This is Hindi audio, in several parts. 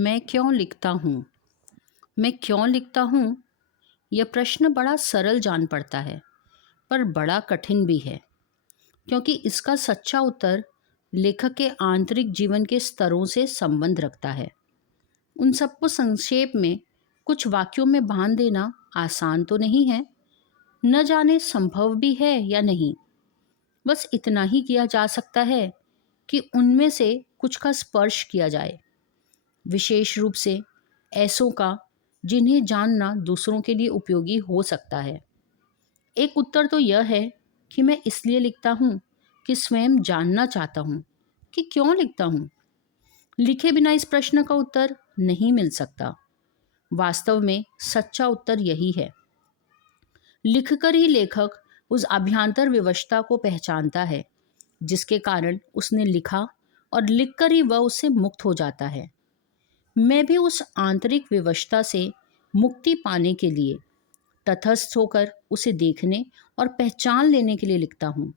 मैं क्यों लिखता हूँ? मैं क्यों लिखता हूँ? यह प्रश्न बड़ा सरल जान पड़ता है, पर बड़ा कठिन भी है, क्योंकि इसका सच्चा उत्तर लेखक के आंतरिक जीवन के स्तरों से संबंध रखता है। उन सबको संक्षेप में कुछ वाक्यों में बांध देना आसान तो नहीं है, न जाने संभव भी है या नहीं। बस इतना ही किया जा सकता है कि उनमें से कुछ का स्पर्श किया जाए, विशेष रूप से ऐसों का जिन्हें जानना दूसरों के लिए उपयोगी हो सकता है। एक उत्तर तो यह है कि मैं इसलिए लिखता हूँ कि स्वयं जानना चाहता हूँ कि क्यों लिखता हूँ। लिखे बिना इस प्रश्न का उत्तर नहीं मिल सकता। वास्तव में सच्चा उत्तर यही है। लिखकर ही लेखक उस अभ्यांतर विवशता को पहचानता है जिसके कारण उसने लिखा, और लिखकर ही वह उससे मुक्त हो जाता है। मैं भी उस आंतरिक विवशता से मुक्ति पाने के लिए, तटस्थ होकर उसे देखने और पहचान लेने के लिए लिखता हूँ।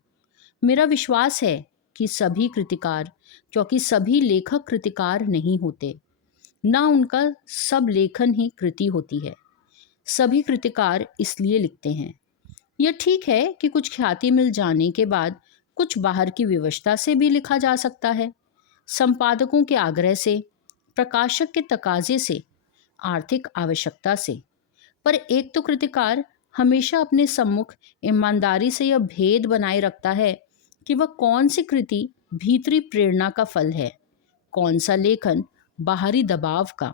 मेरा विश्वास है कि सभी कृतिकार, क्योंकि सभी लेखक कृतिकार नहीं होते, ना उनका सब लेखन ही कृति होती है। सभी कृतिकार इसलिए लिखते हैं। यह ठीक है कि कुछ ख्याति मिल जाने के बाद कुछ बाहर की विवशता से भी लिखा जा सकता है, संपादकों के आग्रह से, प्रकाशक के तकाजे से, आर्थिक आवश्यकता से। पर एक तो कृतिकार हमेशा अपने सम्मुख ईमानदारी से यह भेद बनाए रखता है कि वह कौन सी कृति भीतरी प्रेरणा का फल है, कौन सा लेखन बाहरी दबाव का।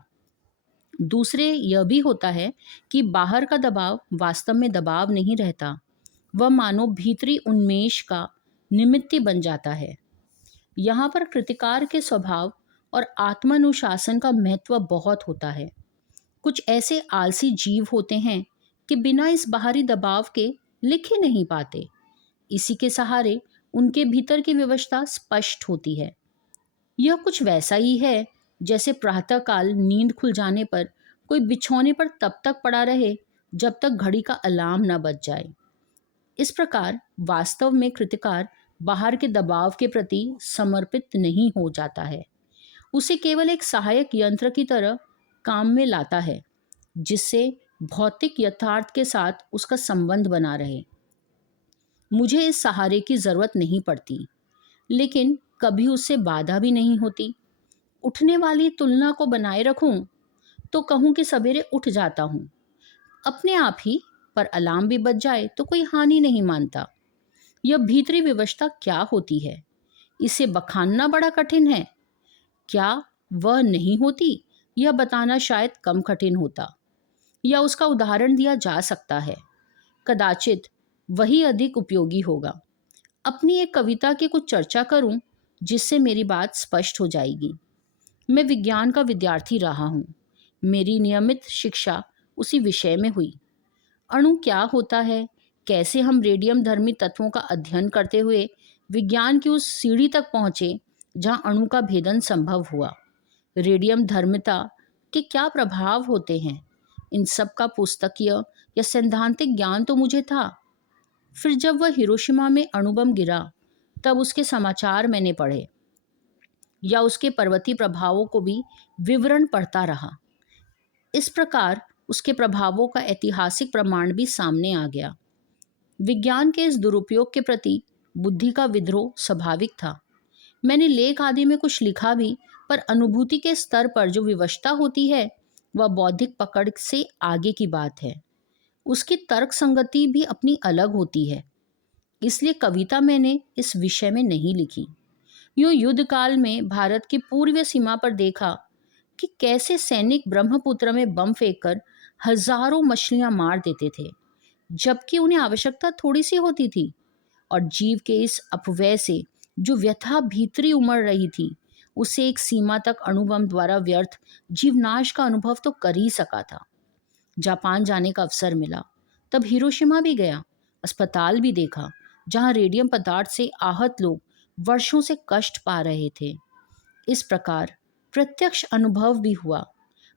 दूसरे यह भी होता है कि बाहर का दबाव वास्तव में दबाव नहीं रहता, वह मानो भीतरी उन्मेष का निमित्त बन जाता है। यहाँ पर कृतिकार के स्वभाव और आत्मानुशासन का महत्व बहुत होता है। कुछ ऐसे आलसी जीव होते हैं कि बिना इस बाहरी दबाव के लिख ही नहीं पाते। इसी के सहारे उनके भीतर की व्यवस्था स्पष्ट होती है। यह कुछ वैसा ही है जैसे प्रातःकाल नींद खुल जाने पर कोई बिछौने पर तब तक पड़ा रहे जब तक घड़ी का अलार्म न बज जाए। इस प्रकार वास्तव में कृतिकार बाहर के दबाव के प्रति समर्पित नहीं हो जाता है, उसे केवल एक सहायक यंत्र की तरह काम में लाता है जिससे भौतिक यथार्थ के साथ उसका संबंध बना रहे। मुझे इस सहारे की जरूरत नहीं पड़ती, लेकिन कभी उससे बाधा भी नहीं होती। उठने वाली तुलना को बनाए रखूं तो कहूं कि सवेरे उठ जाता हूं अपने आप ही, पर अलार्म भी बज जाए तो कोई हानि नहीं मानता। यह भीतरी विवशता क्या होती है, इसे बखानना बड़ा कठिन है। क्या वह नहीं होती, यह बताना शायद कम कठिन होता, या उसका उदाहरण दिया जा सकता है। कदाचित वही अधिक उपयोगी होगा। अपनी एक कविता की कुछ चर्चा करूं जिससे मेरी बात स्पष्ट हो जाएगी। मैं विज्ञान का विद्यार्थी रहा हूं। मेरी नियमित शिक्षा उसी विषय में हुई। अणु क्या होता है, कैसे हम रेडियम धर्मी तत्वों का अध्ययन करते हुए विज्ञान की उस सीढ़ी तक पहुंचे जहां अणु का भेदन संभव हुआ। रेडियम धर्मिता के क्या प्रभाव होते हैं, इन सब का पुस्तकीय या सैद्धांतिक ज्ञान तो मुझे था। फिर जब वह हिरोशिमा में अणुबम गिरा, तब उसके समाचार मैंने पढ़े, या उसके पर्वतीय प्रभावों को भी विवरण पढ़ता रहा। इस प्रकार उसके प्रभावों का ऐतिहासिक प्रमाण भी सामने आ गया। विज्ञान के इस दुरुपयोग के प्रति बुद्धि का विद्रोह स्वाभाविक था। मैंने लेख आदि में कुछ लिखा भी, पर अनुभूति के स्तर पर जो विवशता होती है वह बौद्धिक पकड़ से आगे की बात है। उसकी तर्क संगति भी अपनी अलग होती है। इसलिए कविता मैंने इस विषय में नहीं लिखी। यूं युद्ध काल में भारत की पूर्वी सीमा पर देखा कि कैसे सैनिक ब्रह्मपुत्र में बम फेंककर हजारों मछलियां मार देते थे, जबकि उन्हें आवश्यकता थोड़ी सी होती थी। और जीव के इस अपव्यय से जो व्यथा भीतरी उमड़ रही थी, उसे एक सीमा तक अणुबम द्वारा व्यर्थ जीवनाश का अनुभव तो कर ही सका था। जापान जाने का अवसर मिला, तब हिरोशिमा भी गया, अस्पताल भी देखा जहां रेडियम पदार्थ से आहत लोग वर्षों से कष्ट पा रहे थे। इस प्रकार प्रत्यक्ष अनुभव भी हुआ,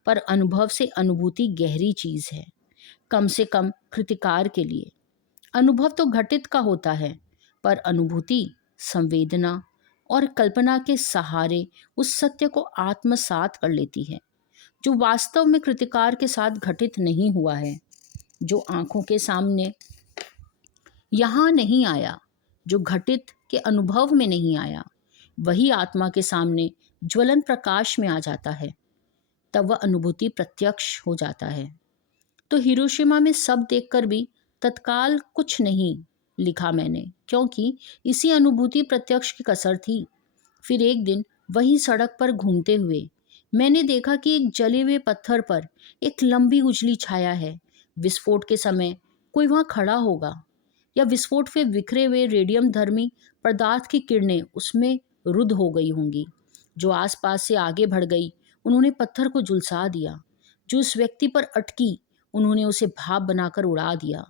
पर अनुभव से अनुभूति गहरी चीज है, कम से कम कृतिकार के लिए। अनुभव तो घटित का होता है, पर अनुभूति संवेदना और कल्पना के सहारे उस सत्य को आत्मसात कर लेती है। जो वास्तव में कृतिकार के साथ घटित नहीं हुआ है, जो आंखों के सामने यहाँ नहीं आया, जो घटित के अनुभव में नहीं आया, वही आत्मा के सामने ज्वलन प्रकाश में आ जाता है। तब वह अनुभूति प्रत्यक्ष हो जाता है। तो हिरोशिमा में सब देखकर भी तत्काल कुछ नहीं लिखा मैंने, क्योंकि इसी अनुभूति प्रत्यक्ष की कसर थी। फिर एक दिन वही सड़क पर घूमते हुए मैंने देखा कि एक जले हुए पत्थर पर एक लंबी उजली छाया है। विस्फोट के समय कोई वहां खड़ा होगा, या विस्फोट में बिखरे हुए रेडियम धर्मी पदार्थ की किरणें उसमें रुद्ध हो गई होंगी। जो आसपास से आगे बढ़ गई, उन्होंने पत्थर को झुलसा दिया। जो उस व्यक्ति पर अटकी, उन्होंने उसे भाप बनाकर उड़ा दिया।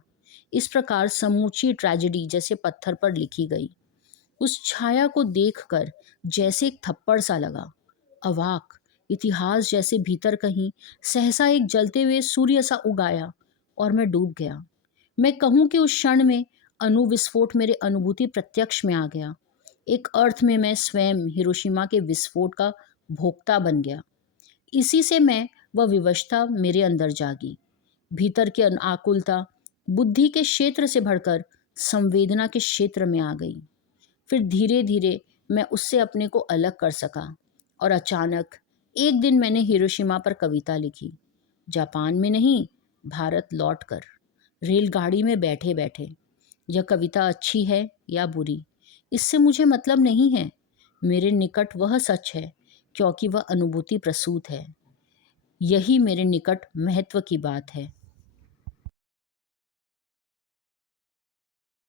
इस प्रकार समूची ट्रेजेडी जैसे पत्थर पर लिखी गई। उस छाया को देखकर जैसे एक थप्पड़ सा लगा। अवाक इतिहास जैसे भीतर कहीं सहसा एक जलते हुए सूर्य सा उगाया और मैं डूब गया। मैं कहूँ कि उस क्षण में अणुविस्फोट मेरे अनुभूति प्रत्यक्ष में आ गया। एक अर्थ में मैं स्वयं हिरोशिमा के विस्फोट का भोक्ता बन गया। इसी से मैं वह विवशता मेरे अंदर जागी। भीतर की आकुलता बुद्धि के क्षेत्र से बढ़कर संवेदना के क्षेत्र में आ गई। फिर धीरे धीरे मैं उससे अपने को अलग कर सका और अचानक एक दिन मैंने हिरोशिमा पर कविता लिखी। जापान में नहीं, भारत लौटकर, रेलगाड़ी में बैठे बैठे। यह कविता अच्छी है या बुरी, इससे मुझे मतलब नहीं है। मेरे निकट वह सच है, क्योंकि वह अनुभूति प्रसूत है। यही मेरे निकट महत्व की बात है।